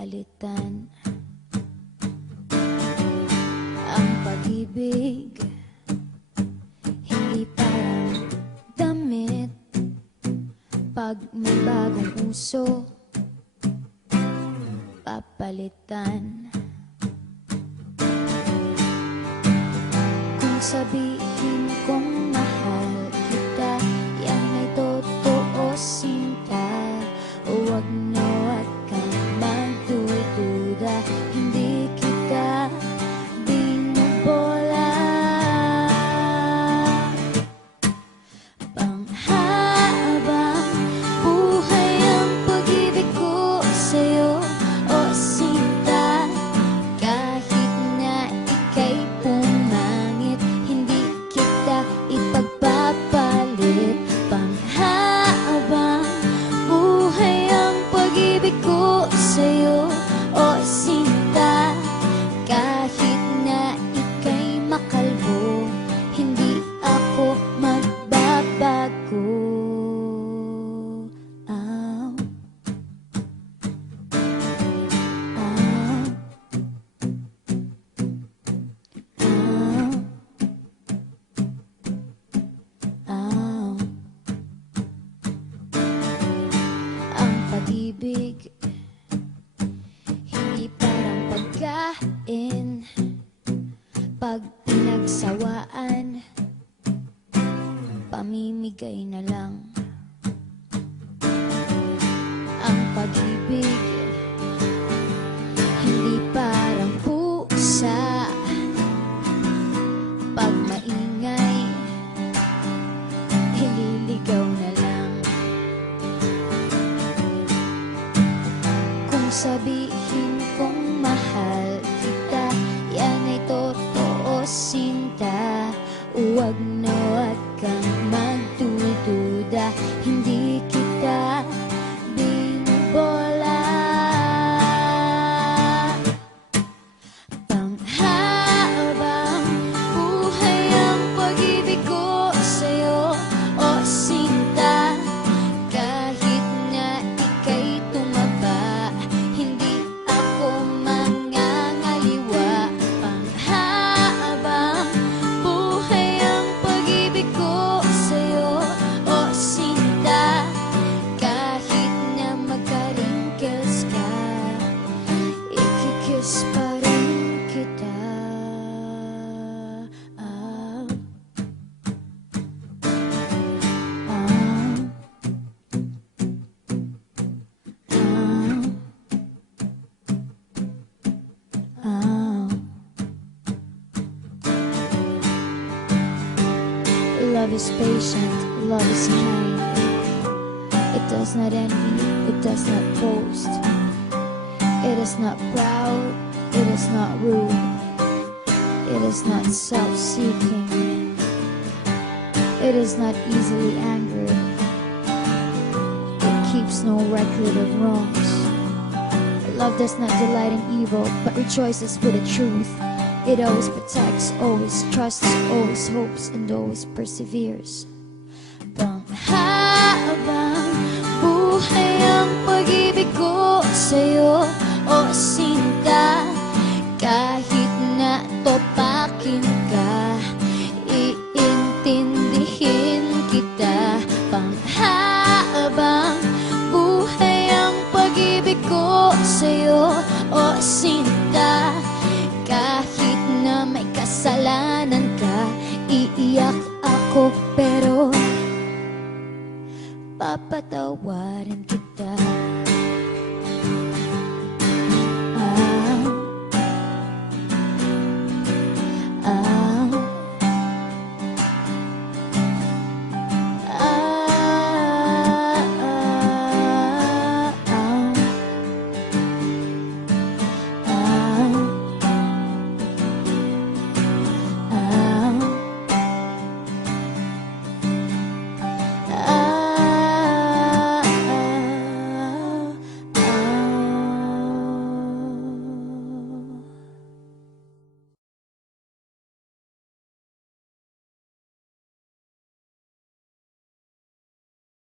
papalitan ang pag-ibig. Hindi parang damit pag may bagong uso, papalitan. Kung sabihin kong mahal kita, yan ay totoo, sinta. Huwag na wag kang magdududa, hindi kita binubola. Panghabang buhay ang pag-ibig ko sa'yo, o sinta. Kahit na ika'y pumangit, hindi kita ipagpapalit. Panghabang buhay ang pag-ibig ko sa'yo, o sinta. Kahit na ika'y makalbo, hindi ako magbabago. Ow. Ow. Ow. Ow. Ang pag-ibig hindi parang pagkain, pag pinagsawaan, pamimigay na lang. Ang pag-ibig hindi parang pusa, pag maingay, hililigaw na lang. Kung sabihin kong mahal kita, yan ay totoo, sinta. Huwag na wag kang magdududa, hindi kita binubola. Panghabang buhay ang pag-ibig ko sa'yo, o sinta. Kahit na ika'y tumaba, hindi ako mangangaliwa. Panghabang buhay ang pag-ibig ko sa'yo, o sinta. Kahit na magka-wrinkles ka, ikikiss pa rin kita. Ah. Ah. Ah. Love is patient, love is kind. It does not envy, it does not boast. It is not proud, it is not rude. It is not self-seeking. It is not easily angered. It keeps no record of wrongs. Love does not delight in evil, but rejoices with the truth. It always protects, always trusts, always hopes, and always perseveres. Panghabang buhay ang pag-ibig ko sa'yo, o sinta. Kahit na topakin ka, iintindihin kita. Panghabang buhay ang pag-ibig ko sa'yo, o sinta. Kahit na may kasalanan ka, iiyak ako pero papatawarin kita.